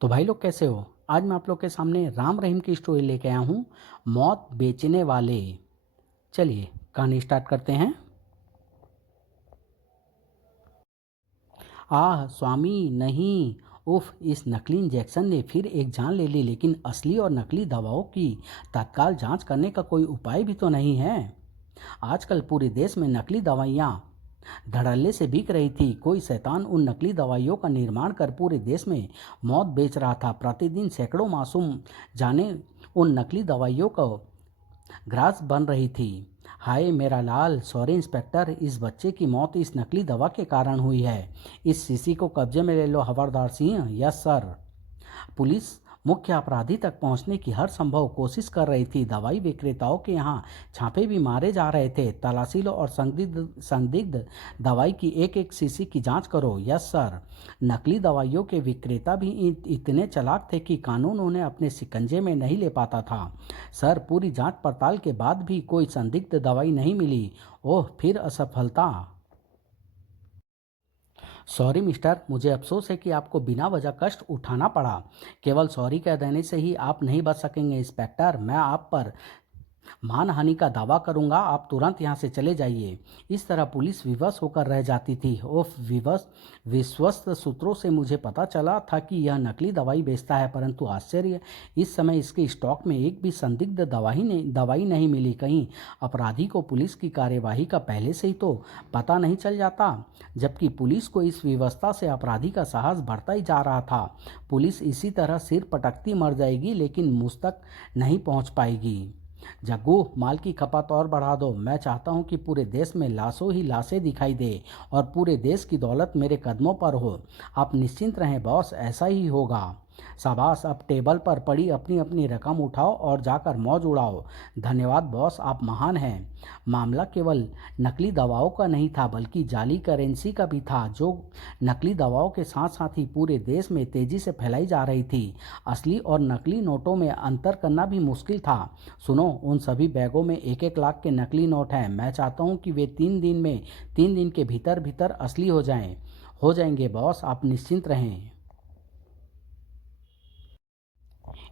तो भाई लोग कैसे हो। आज मैं आप लोग के सामने राम रहीम की स्टोरी लेके आया हूँ, मौत बेचने वाले। चलिए कहानी स्टार्ट करते हैं। आह स्वामी नहीं। उफ, इस नकली इंजेक्शन ने फिर एक जान ले ली। लेकिन असली और नकली दवाओं की तत्काल जांच करने का कोई उपाय भी तो नहीं है। आजकल पूरे देश में नकली दवाइयाँ धड़ल्ले से बिक रही थी। कोई शैतान उन नकली दवाइयों का निर्माण कर पूरे देश में मौत बेच रहा था। प्रतिदिन सैकड़ों मासूम जाने उन नकली दवाइयों को ग्रास बन रही थी। हाय मेरा लाल, सॉरी इंस्पेक्टर, इस बच्चे की मौत इस नकली दवा के कारण हुई है। इस शीशी को कब्जे में ले लो हवलदार सिंह। Yes sir. पुलिस मुख्य अपराधी तक पहुंचने की हर संभव कोशिश कर रही थी। दवाई विक्रेताओं के यहाँ छापे भी मारे जा रहे थे। तलाशी लो और संदिग्ध संदिग्ध दवाई की एक एक शीशी की जांच करो। Yes sir. नकली दवाइयों के विक्रेता भी इतने चालाक थे कि कानून उन्हें अपने शिकंजे में नहीं ले पाता था। सर, पूरी जांच पड़ताल के बाद भी कोई संदिग्ध दवाई नहीं मिली। ओह, फिर असफलता। सॉरी मिस्टर, मुझे अफसोस है कि आपको बिना वजह कष्ट उठाना पड़ा। केवल सॉरी कह देने से ही आप नहीं बच सकेंगे इंस्पेक्टर। मैं आप पर मानहानि का दावा करूंगा। आप तुरंत यहाँ से चले जाइए। इस तरह पुलिस विवश होकर रह जाती थी। ओफ, विवश। विश्वस्त सूत्रों से मुझे पता चला था कि यह नकली दवाई बेचता है, परंतु आश्चर्य, इस समय इसके स्टॉक में एक भी संदिग्ध दवाई नहीं मिली। कहीं अपराधी को पुलिस की कार्यवाही का पहले से ही तो पता नहीं चल जाता। जबकि पुलिस को इस व्यवस्था से अपराधी का साहस बढ़ता ही जा रहा था। पुलिस इसी तरह सिर पटकती मर जाएगी, लेकिन मुझ तक नहीं पहुंच पाएगी। जग्गू, माल की खपत और बढ़ा दो। मैं चाहता हूं कि पूरे देश में लाशों ही लाशें दिखाई दे और पूरे देश की दौलत मेरे कदमों पर हो। आप निश्चिंत रहें बॉस, ऐसा ही होगा। शाबाश, अब टेबल पर पड़ी अपनी अपनी रकम उठाओ और जाकर मौज उड़ाओ। धन्यवाद बॉस, आप महान हैं। मामला केवल नकली दवाओं का नहीं था, बल्कि जाली करेंसी का भी था, जो नकली दवाओं के साथ साथ ही पूरे देश में तेजी से फैलाई जा रही थी। असली और नकली नोटों में अंतर करना भी मुश्किल था। सुनो, उन सभी बैगों में एक एक लाख के नकली नोट हैं। मैं चाहता हूं कि वे 3 दिन के भीतर भीतर असली हो जाएंगे बॉस, आप निश्चिंत रहें।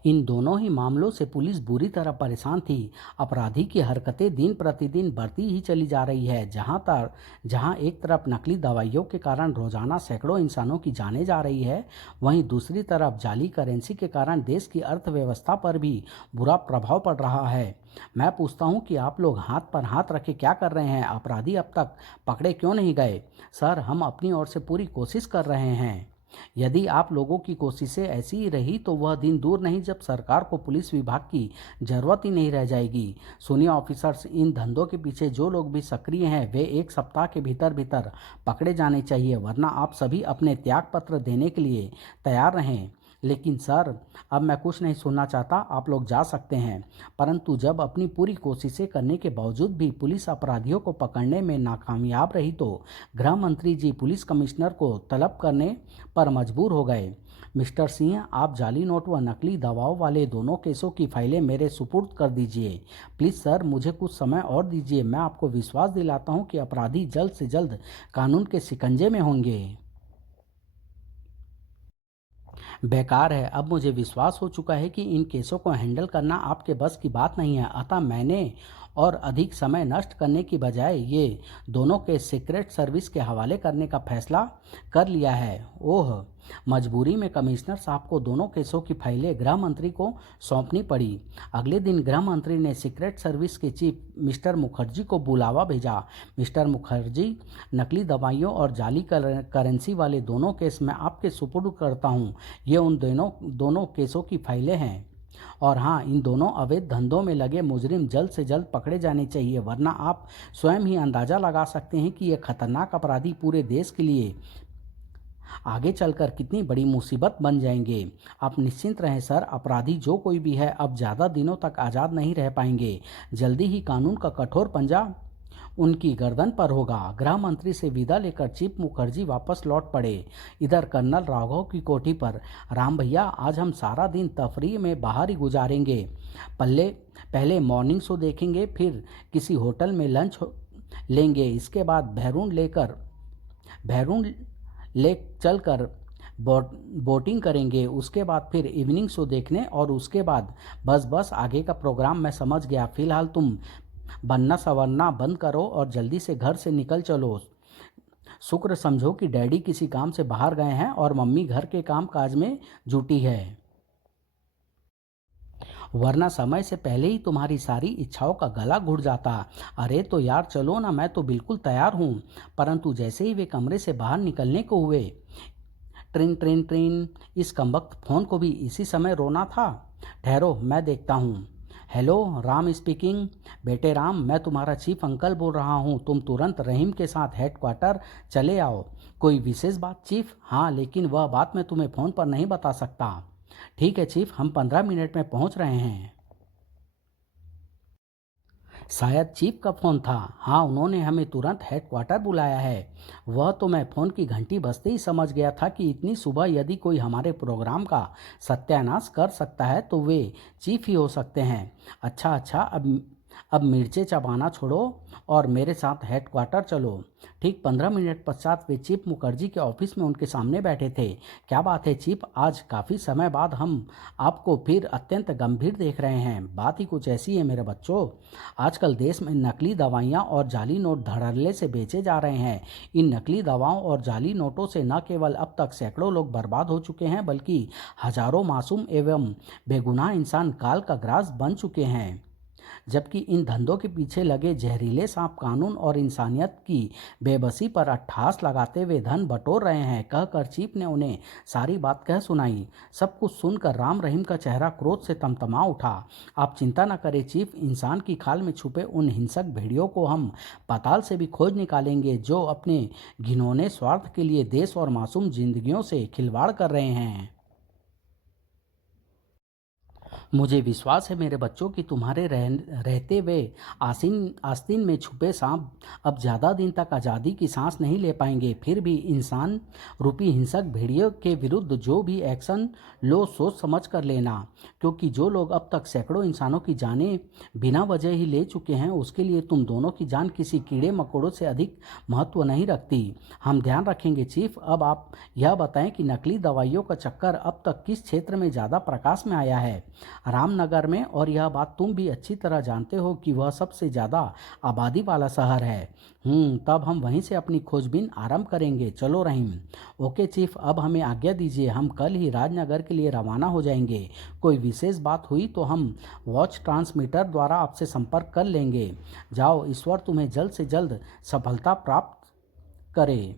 इन दोनों ही मामलों से पुलिस बुरी तरह परेशान थी। अपराधी की हरकतें दिन प्रतिदिन बढ़ती ही चली जा रही है। जहां एक तरफ नकली दवाइयों के कारण रोजाना सैकड़ों इंसानों की जानें जा रही है, वहीं दूसरी तरफ जाली करेंसी के कारण देश की अर्थव्यवस्था पर भी बुरा प्रभाव पड़ रहा है। मैं पूछता हूं कि आप लोग हाथ पर हाथ रखे क्या कर रहे हैं? अपराधी अब तक पकड़े क्यों नहीं गए? सर, हम अपनी ओर से पूरी कोशिश कर रहे हैं। यदि आप लोगों की कोशिशें ऐसी ही रही तो वह दिन दूर नहीं जब सरकार को पुलिस विभाग की जरूरत ही नहीं रह जाएगी। सुनिए ऑफिसर्स, इन धंधों के पीछे जो लोग भी सक्रिय हैं वे एक सप्ताह के भीतर भीतर पकड़े जाने चाहिए, वरना आप सभी अपने त्याग पत्र देने के लिए तैयार रहें। लेकिन सर, अब मैं कुछ नहीं सुनना चाहता, आप लोग जा सकते हैं। परंतु जब अपनी पूरी कोशिशें करने के बावजूद भी पुलिस अपराधियों को पकड़ने में नाकामयाब रही तो गृह मंत्री जी पुलिस कमिश्नर को तलब करने पर मजबूर हो गए। मिस्टर सिंह, आप जाली नोट व नकली दवाओं वाले दोनों केसों की फाइलें मेरे सुपुर्द कर दीजिए। प्लीज़ सर, मुझे कुछ समय और दीजिए। मैं आपको विश्वास दिलाता हूं कि अपराधी जल्द से जल्द कानून के शिकंजे में होंगे। बेकार है। अब मुझे विश्वास हो चुका है कि इन केसों को हैंडल करना आपके बस की बात नहीं है। अतः मैंने और अधिक समय नष्ट करने की बजाय ये दोनों के सीक्रेट सर्विस के हवाले करने का फैसला कर लिया है। ओह, मजबूरी में कमिश्नर साहब को दोनों केसों की फाइलें गृह मंत्री को सौंपनी पड़ी। अगले दिन गृह मंत्री ने सीक्रेट सर्विस के चीफ मिस्टर मुखर्जी को बुलावा भेजा। मिस्टर मुखर्जी, नकली दवाइयों और जाली करेंसी वाले दोनों केस मैं आपके सुपुर्द करता हूँ। ये उन दोनों केसों की फाइलें हैं। और हाँ, इन दोनों अवैध धंधों में लगे मुजरिम जल्द से जल्द पकड़े जाने चाहिए, वरना आप स्वयं ही अंदाजा लगा सकते हैं कि ये खतरनाक अपराधी पूरे देश के लिए आगे चलकर कितनी बड़ी मुसीबत बन जाएंगे। आप निश्चिंत रहें सर, अपराधी जो कोई भी है अब ज़्यादा दिनों तक आज़ाद नहीं रह पाएंगे। जल्दी ही कानून का कठोर पंजा उनकी गर्दन पर होगा। गृह मंत्री से विदा लेकर चीफ मुखर्जी वापस लौट पड़े। इधर कर्नल राघव की कोठी पर, राम भैया, आज हम सारा दिन तफरीह में बाहर ही गुजारेंगे। पहले पहले मॉर्निंग शो देखेंगे, फिर किसी होटल में लंच लेंगे। इसके बाद भैरून ले चलकर बोट बोटिंग करेंगे, उसके बाद फिर इवनिंग शो देखने और उसके बाद बस आगे का प्रोग्राम मैं समझ गया। फिलहाल तुम बनना संवरना बंद करो और जल्दी से घर से निकल चलो। शुक्र समझो कि डैडी किसी काम से बाहर गए हैं और मम्मी घर के काम काज में जुटी है, वरना समय से पहले ही तुम्हारी सारी इच्छाओं का गला घुट जाता। अरे तो यार चलो ना, मैं तो बिल्कुल तैयार हूँ। परंतु जैसे ही वे कमरे से बाहर निकलने को हुए, ट्रिन ट्रिन ट्रिन, इस कमबख्त फ़ोन को भी इसी समय रोना था। ठहरो मैं देखता हूँ। Hello, Ram speaking. बेटे राम, मैं तुम्हारा चीफ अंकल बोल रहा हूँ। तुम तुरंत रहीम के साथ हेडक्वार्टर चले आओ। कोई विशेष बात चीफ? हाँ, लेकिन वह बात मैं तुम्हें फ़ोन पर नहीं बता सकता। ठीक है चीफ, हम 15 मिनट में पहुँच रहे हैं। शायद चीफ का फ़ोन था। हाँ, उन्होंने हमें तुरंत हेडक्वार्टर बुलाया है। वह तो मैं फ़ोन की घंटी बजते ही समझ गया था कि इतनी सुबह यदि कोई हमारे प्रोग्राम का सत्यानाश कर सकता है तो वे चीफ ही हो सकते हैं। अच्छा अच्छा, अब मिर्चें चबाना छोड़ो और मेरे साथ हेडक्वार्टर चलो। ठीक 15 मिनट पश्चात वे चीफ मुखर्जी के ऑफिस में उनके सामने बैठे थे। क्या बात है चीफ, आज काफ़ी समय बाद हम आपको फिर अत्यंत गंभीर देख रहे हैं। बात ही कुछ ऐसी है मेरे बच्चों, आजकल देश में नकली दवाइयाँ और जाली नोट धड़ल्ले से बेचे जा रहे हैं। इन नकली दवाओं और जाली नोटों से न केवल अब तक सैकड़ों लोग बर्बाद हो चुके हैं, बल्कि हजारों मासूम एवं बेगुनाह इंसान काल का ग्रास बन चुके हैं। जबकि इन धंधों के पीछे लगे जहरीले सांप कानून और इंसानियत की बेबसी पर अट्ठास लगाते हुए धन बटोर रहे हैं। कहकर चीफ ने उन्हें सारी बात कह सुनाई। सब कुछ सुनकर राम रहीम का चेहरा क्रोध से तमतमा उठा। आप चिंता न करें चीफ, इंसान की खाल में छुपे उन हिंसक भेड़ियों को हम पाताल से भी खोज निकालेंगे जो अपने घिनौने स्वार्थ के लिए देश और मासूम जिंदगियों से खिलवाड़ कर रहे हैं। मुझे विश्वास है मेरे बच्चों कि तुम्हारे रहते हुए आस्तीन में छुपे सांप अब ज़्यादा दिन तक आज़ादी की सांस नहीं ले पाएंगे। फिर भी इंसान रूपी हिंसक भेड़ियों के विरुद्ध जो भी एक्शन लो सोच समझ कर लेना, क्योंकि जो लोग अब तक सैकड़ों इंसानों की जानें बिना वजह ही ले चुके हैं, उसके लिए तुम दोनों की जान किसी कीड़े मकोड़ों से अधिक महत्व नहीं रखती। हम ध्यान रखेंगे चीफ। अब आप यह बताएं कि नकली दवाइयों का चक्कर अब तक किस क्षेत्र में ज़्यादा प्रकाश में आया है? रामनगर में, और यह बात तुम भी अच्छी तरह जानते हो कि वह सबसे ज़्यादा आबादी वाला शहर है। तब हम वहीं से अपनी खोजबीन आरंभ करेंगे। चलो रहीम। ओके चीफ, अब हमें आज्ञा दीजिए, हम कल ही राजनगर के लिए रवाना हो जाएंगे। कोई विशेष बात हुई तो हम वॉच ट्रांसमीटर द्वारा आपसे संपर्क कर लेंगे। जाओ, ईश्वर तुम्हें जल्द से जल्द सफलता प्राप्त करे।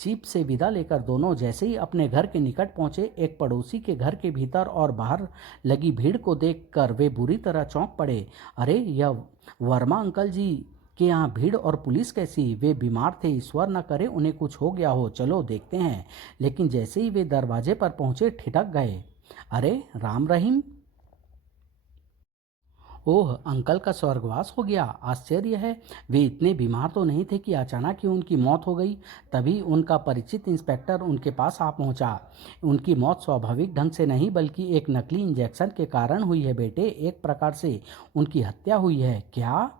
जीप से विदा लेकर दोनों जैसे ही अपने घर के निकट पहुंचे, एक पड़ोसी के घर के भीतर और बाहर लगी भीड़ को देखकर वे बुरी तरह चौंक पड़े। अरे, यह वर्मा अंकल जी के यहाँ भीड़ और पुलिस कैसी? वे बीमार थे, ईश्वर न करे उन्हें कुछ हो गया हो। चलो देखते हैं। लेकिन जैसे ही वे दरवाजे पर पहुंचे ठिठक गए। अरे राम रहीम! ओह, अंकल का स्वर्गवास हो गया। आश्चर्य है, वे इतने बीमार तो नहीं थे कि अचानक ही उनकी मौत हो गई। तभी उनका परिचित इंस्पेक्टर उनके पास आ पहुंचा। उनकी मौत स्वाभाविक ढंग से नहीं बल्कि एक नकली इंजेक्शन के कारण हुई है बेटे। एक प्रकार से उनकी हत्या हुई है। क्या?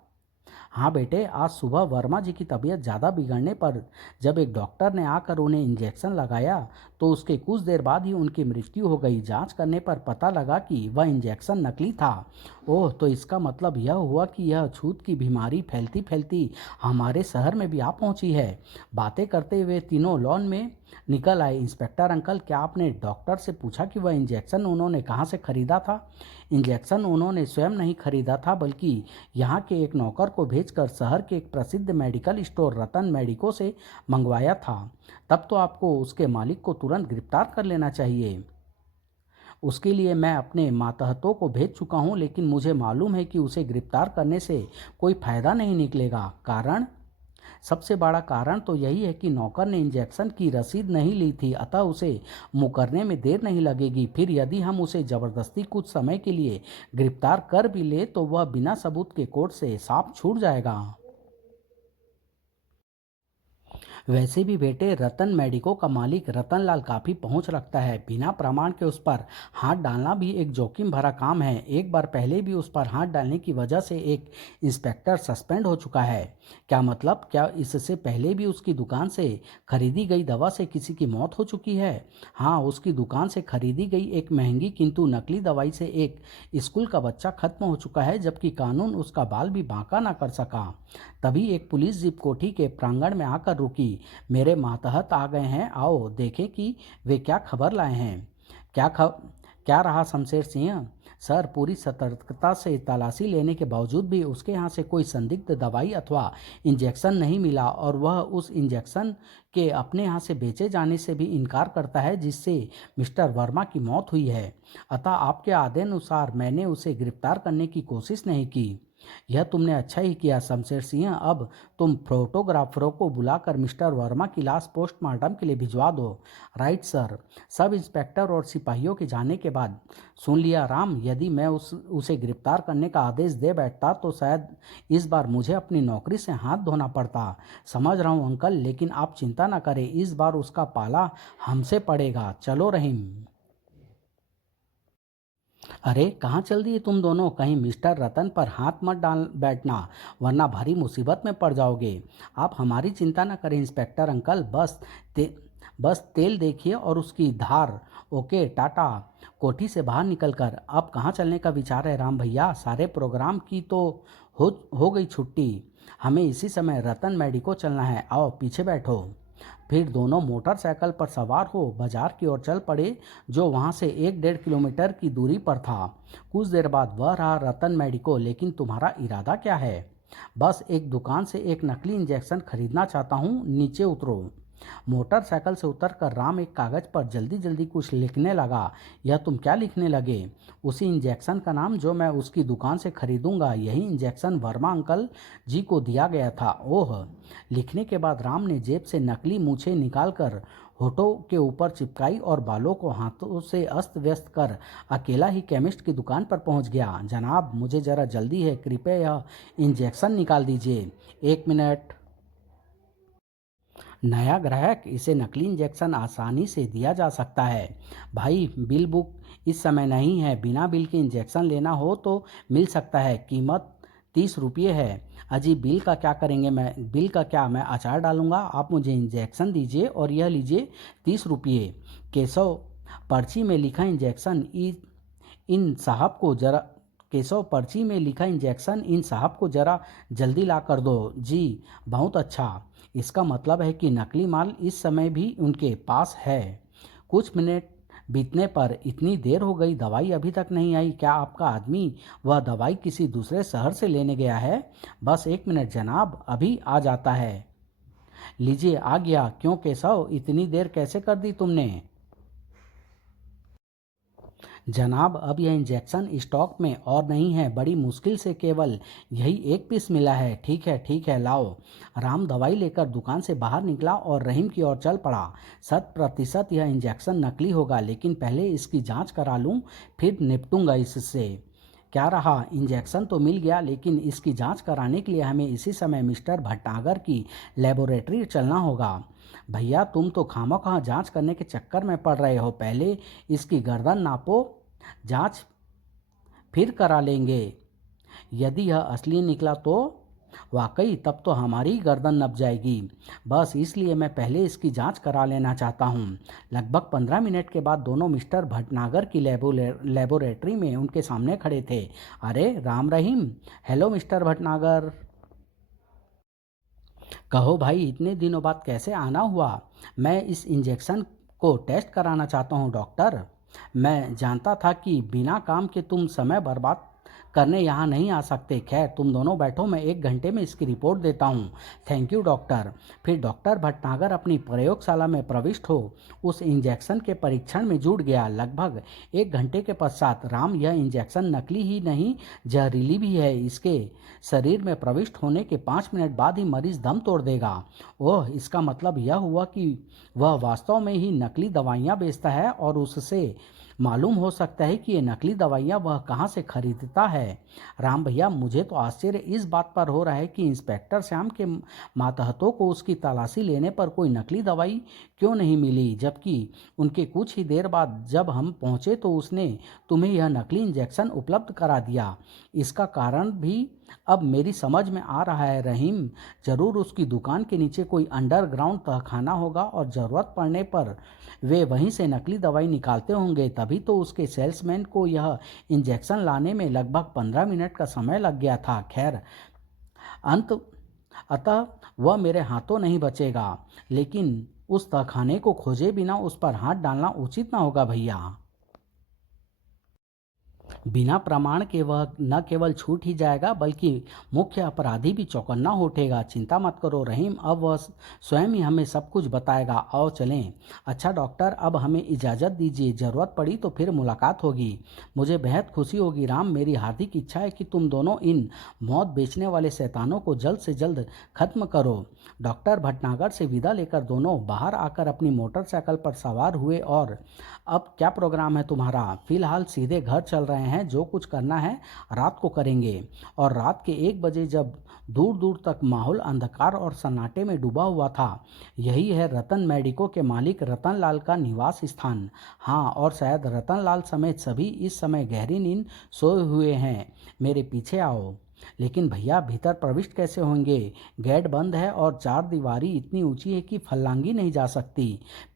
हाँ बेटे, आज सुबह वर्मा जी की तबीयत ज़्यादा बिगड़ने पर जब एक डॉक्टर ने आकर उन्हें इंजेक्शन लगाया तो उसके कुछ देर बाद ही उनकी मृत्यु हो गई। जांच करने पर पता लगा कि वह इंजेक्शन नकली था। ओह, तो इसका मतलब यह हुआ कि यह छूत की बीमारी फैलती फैलती हमारे शहर में भी आ पहुंची है। बातें करते हुए तीनों लॉन में निकल आए। इंस्पेक्टर अंकल, क्या आपने डॉक्टर से पूछा कि वह इंजेक्शन उन्होंने कहाँ से खरीदा था? इंजेक्शन उन्होंने स्वयं नहीं खरीदा था, बल्कि यहाँ के एक नौकर को भेजकर शहर के एक प्रसिद्ध मेडिकल स्टोर रतन मेडिको से मंगवाया था। तब तो आपको उसके मालिक को तुरंत गिरफ्तार कर लेना चाहिए। उसके लिए मैं अपने मातहतों को भेज चुका हूँ, लेकिन मुझे मालूम है कि उसे गिरफ्तार करने से कोई फायदा नहीं निकलेगा। कारण? सबसे बड़ा कारण तो यही है कि नौकर ने इंजेक्शन की रसीद नहीं ली थी, अतः उसे मुकरने में देर नहीं लगेगी। फिर यदि हम उसे जबरदस्ती कुछ समय के लिए गिरफ्तार कर भी ले तो वह बिना सबूत के कोर्ट से साफ छूट जाएगा। वैसे भी बेटे रतन मेडिको का मालिक रतनलाल काफ़ी पहुंच रखता है। बिना प्रमाण के उस पर हाथ डालना भी एक जोखिम भरा काम है। एक बार पहले भी उस पर हाथ डालने की वजह से एक इंस्पेक्टर सस्पेंड हो चुका है। क्या मतलब, क्या इससे पहले भी उसकी दुकान से खरीदी गई दवा से किसी की मौत हो चुकी है? हाँ, उसकी दुकान से खरीदी गई एक महंगी किंतु नकली दवाई से एक स्कूल का बच्चा खत्म हो चुका है, जबकि कानून उसका बाल भी बांका ना कर सका। तभी एक पुलिस जीप कोठी के प्रांगण में आकर रुकी। मेरे मातहत आ गए हैं, आओ देखें कि वे क्या खबर लाए हैं। क्या क्या रहा शमशेर सिंह? सर, पूरी सतर्कता से तलाशी लेने के बावजूद भी उसके यहाँ से कोई संदिग्ध दवाई अथवा इंजेक्शन नहीं मिला, और वह उस इंजेक्शन के अपने यहाँ से बेचे जाने से भी इनकार करता है जिससे मिस्टर वर्मा की मौत हुई है। अतः आपके आदेशानुसार मैंने उसे गिरफ्तार करने की कोशिश नहीं की। यह तुमने अच्छा ही किया शमशेर सिंह। अब तुम फोटोग्राफरों को बुलाकर मिस्टर वर्मा की लाश पोस्टमार्टम के लिए भिजवा दो। Right sir. सब इंस्पेक्टर और सिपाहियों के जाने के बाद, सुन लिया राम, यदि मैं उसे गिरफ्तार करने का आदेश दे बैठता तो शायद इस बार मुझे अपनी नौकरी से हाथ धोना पड़ता। समझ रहा हूँ अंकल, लेकिन आप चिंता ना करें, इस बार उसका पाला हमसे पड़ेगा। चलो रहीम। अरे कहाँ चल दिए तुम दोनों? कहीं मिस्टर रतन पर हाथ मत डाल बैठना, वरना भारी मुसीबत में पड़ जाओगे। आप हमारी चिंता न करें इंस्पेक्टर अंकल, बस तेल देखिए और उसकी धार। ओके, टाटा। कोठी से बाहर निकलकर, अब कहाँ चलने का विचार है राम भैया? सारे प्रोग्राम की तो हो गई छुट्टी। हमें इसी समय रतन मेडिको चलना है, आओ पीछे बैठो। फिर दोनों मोटरसाइकिल पर सवार हो बाजार की ओर चल पड़े, जो वहां से 1-1.5 किलोमीटर की दूरी पर था। कुछ देर बाद वह रहा रतन मेडिको। लेकिन तुम्हारा इरादा क्या है? बस एक दुकान से एक नकली इंजेक्शन खरीदना चाहता हूँ, नीचे उतरो। मोटरसाइकिल से उतरकर राम एक कागज पर जल्दी जल्दी कुछ लिखने लगा। यह तुम क्या लिखने लगे? उसी इंजेक्शन का नाम जो मैं उसकी दुकान से खरीदूंगा। यही इंजेक्शन वर्मा अंकल जी को दिया गया था। ओह। लिखने के बाद राम ने जेब से नकली मूछें निकालकर होठों के ऊपर चिपकाई और बालों को हाथों से अस्त व्यस्त कर अकेला ही केमिस्ट की दुकान पर पहुंच गया। जनाब, मुझे जरा जल्दी है, कृपया यह इंजेक्शन निकाल दीजिए। 1 मिनट। नया ग्राहक, इसे नकली इंजेक्शन आसानी से दिया जा सकता है। भाई, बिल बुक इस समय नहीं है। बिना बिल के इंजेक्शन लेना हो तो मिल सकता है, कीमत 30 रुपये है। अजी, बिल का क्या करेंगे? बिल का क्या, मैं अचार डालूंगा। आप मुझे इंजेक्शन दीजिए और यह लीजिए 30 रुपये। केशव, पर्ची में लिखा इंजेक्शन इन साहब को जरा केशव, पर्ची में लिखा इंजेक्शन इन साहब को जरा जल्दी ला कर दो। जी, बहुत अच्छा। इसका मतलब है कि नकली माल इस समय भी उनके पास है। कुछ मिनट बीतने पर, इतनी देर हो गई, दवाई अभी तक नहीं आई। क्या आपका आदमी वह दवाई किसी दूसरे शहर से लेने गया है? बस 1 मिनट जनाब, अभी आ जाता है। लीजिए, आ गया। क्यों केशव, इतनी देर कैसे कर दी तुमने? जनाब, अब यह इंजेक्शन स्टॉक में और नहीं है। बड़ी मुश्किल से केवल यही एक पीस मिला है। ठीक है ठीक है, लाओ। राम दवाई लेकर दुकान से बाहर निकला और रहीम की ओर चल पड़ा। 100% यह इंजेक्शन नकली होगा, लेकिन पहले इसकी जांच करा लूं, फिर निपटूंगा इससे। क्या रहा, इंजेक्शन तो मिल गया, लेकिन इसकी जांच कराने के लिए हमें इसी समय मिस्टर भटनागर की लेबोरेटरी चलना होगा। भैया, तुम तो खामोखा जांच करने के चक्कर में पड़ रहे हो। पहले इसकी गर्दन नापो, जांच फिर करा लेंगे। यदि यह असली निकला तो वाकई, तब तो हमारी गर्दन नप जाएगी। बस इसलिए मैं पहले इसकी जांच करा लेना चाहता हूँ। लगभग 15 मिनट के बाद दोनों मिस्टर भटनागर की लेबोरेटरी में उनके सामने खड़े थे। अरे राम रहीम। Hello mister Bhatnagar. कहो भाई, इतने दिनों बाद कैसे आना हुआ? मैं इस इंजेक्शन को टेस्ट कराना चाहता हूँ डॉक्टर। मैं जानता था कि बिना काम के तुम समय बर्बाद करने यहाँ नहीं आ सकते। खैर, तुम दोनों बैठो, मैं 1 घंटे में इसकी रिपोर्ट देता हूँ। Thank you doctor. फिर डॉक्टर भटनागर अपनी प्रयोगशाला में प्रविष्ट हो उस इंजेक्शन के परीक्षण में जुट गया। लगभग 1 घंटे के पश्चात राम, यह इंजेक्शन नकली ही नहीं, जहरीली भी है। इसके शरीर में प्रविष्ट होने के 5 मिनट बाद ही मरीज दम तोड़ देगा। ओह, इसका मतलब यह हुआ कि वह वास्तव में ही नकली दवाइयाँ बेचता है, और उससे मालूम हो सकता है कि ये नकली दवाइयाँ वह कहाँ से खरीदता है। है। राम भैया, मुझे तो आश्चर्य इस बात पर हो रहा है कि इंस्पेक्टर श्याम के मातहतों को उसकी तलाशी लेने पर कोई नकली दवाई क्यों नहीं मिली, जबकि उनके कुछ ही देर बाद जब हम पहुंचे तो उसने तुम्हें यह नकली इंजेक्शन उपलब्ध करा दिया। इसका कारण भी अब मेरी समझ में आ रहा है रहीम। जरूर उसकी दुकान के नीचे कोई अंडरग्राउंड तहखाना होगा और ज़रूरत पड़ने पर वे वहीं से नकली दवाई निकालते होंगे। तभी तो उसके सेल्समैन को यह इंजेक्शन लाने में लगभग 15 मिनट का समय लग गया था। खैर, अंत अतः वह मेरे हाथों नहीं बचेगा, लेकिन उस तहखाने को खोजे बिना उस पर हाथ डालना उचित ना होगा भैया। बिना प्रमाण के वह न केवल छूट ही जाएगा बल्कि मुख्य अपराधी भी चौकन्ना हो उठेगा। चिंता मत करो रहीम, अब वह स्वयं ही हमें सब कुछ बताएगा। आओ चलें। अच्छा डॉक्टर, अब हमें इजाज़त दीजिए, ज़रूरत पड़ी तो फिर मुलाकात होगी। मुझे बेहद खुशी होगी राम। मेरी हार्दिक इच्छा है कि तुम दोनों इन मौत बेचने वाले शैतानों को जल्द से जल्द खत्म करो। डॉक्टर भटनागर से विदा लेकर दोनों बाहर आकर अपनी मोटरसाइकिल पर सवार हुए। और अब क्या प्रोग्राम है तुम्हारा? फिलहाल सीधे घर चल रहे हैं। जो कुछ करना है रात को करेंगे। और रात के 1 बजे जब दूर दूर तक माहौल अंधकार और सन्नाटे में डूबा हुआ था, यही है रतन मेडिको के मालिक रतन लाल का निवास स्थान। हाँ, और शायद रतन लाल समेत सभी इस समय गहरी नींद सोए हुए हैं। मेरे पीछे आओ। लेकिन भैया, भीतर प्रविष्ट कैसे होंगे? गेट बंद है और चार दीवारी इतनी ऊंची है कि फल्लांगी नहीं जा सकती।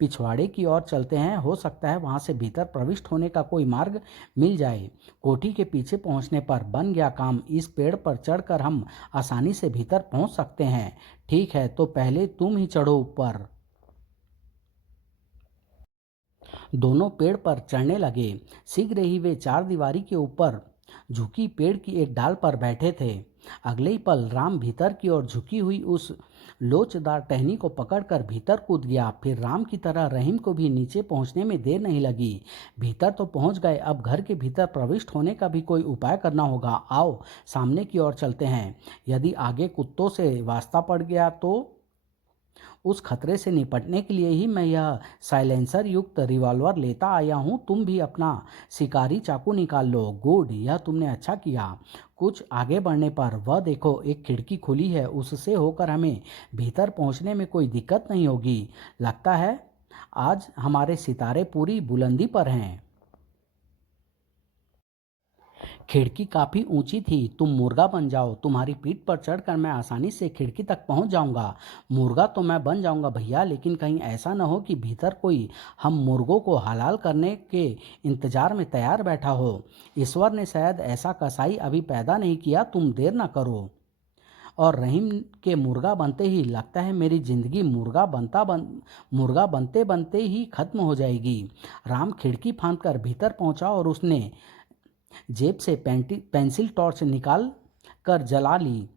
पिछवाड़े की ओर चलते हैं, हो सकता है वहां से भीतर प्रविष्ट होने का कोई मार्ग मिल जाए। कोठी के पीछे पहुंचने पर बन गया काम। इस पेड़ पर चढ़कर हम आसानी से भीतर पहुंच सकते हैं। ठीक है, तो पहले तुम ही चढ़ो ऊपर। दोनों पेड़ पर चढ़ने लगे। शीघ्र ही वे चार दीवारी के ऊपर झुकी पेड़ की एक डाल पर बैठे थे। अगले ही पल राम भीतर की ओर झुकी हुई उस लोचदार टहनी को पकड़कर भीतर कूद गया। फिर राम की तरह रहीम को भी नीचे पहुंचने में देर नहीं लगी। भीतर तो पहुंच गए, अब घर के भीतर प्रविष्ट होने का भी कोई उपाय करना होगा। आओ सामने की ओर चलते हैं। यदि आगे कुत्तों से वास्ता पड़ गया तो उस खतरे से निपटने के लिए ही मैं यह साइलेंसर युक्त रिवॉल्वर लेता आया हूँ। तुम भी अपना शिकारी चाकू निकाल लो। गुड, यह तुमने अच्छा किया। कुछ आगे बढ़ने पर वह देखो, एक खिड़की खुली है। उससे होकर हमें भीतर पहुँचने में कोई दिक्कत नहीं होगी। लगता है आज हमारे सितारे पूरी बुलंदी पर हैं। खिड़की काफी ऊंची थी। तुम मुर्गा बन जाओ, तुम्हारी पीठ पर चढ़कर मैं आसानी से खिड़की तक पहुंच जाऊंगा। मुर्गा तो मैं बन जाऊंगा भैया, लेकिन कहीं ऐसा न हो कि भीतर कोई हम मुर्गों को हलाल करने के इंतजार में तैयार बैठा हो। ईश्वर ने शायद ऐसा कसाई अभी पैदा नहीं किया। तुम देर ना करो। और रहीम के मुर्गा बनते ही लगता है मेरी जिंदगी मुर्गा बनते बनते ही खत्म हो जाएगी। राम खिड़की फांद कर भीतर पहुंचा और उसने जेब से पेंसिल टॉर्च निकाल कर जला ली।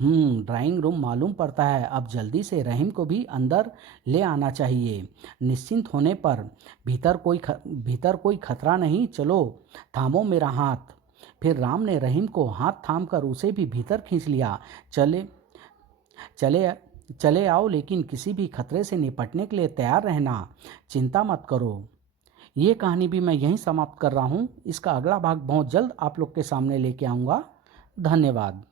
ड्राइंग रूम मालूम पड़ता है। अब जल्दी से रहीम को भी अंदर ले आना चाहिए। निश्चिंत होने पर भीतर कोई खतरा नहीं। चलो, थामो मेरा हाथ। फिर राम ने रहीम को हाथ थाम कर उसे भी भीतर खींच लिया। चले चले चले आओ, लेकिन किसी भी खतरे से निपटने के लिए तैयार रहना। चिंता मत करो। ये कहानी भी मैं यहीं समाप्त कर रहा हूँ। इसका अगला भाग बहुत जल्द आप लोग के सामने लेके आऊँगा। धन्यवाद।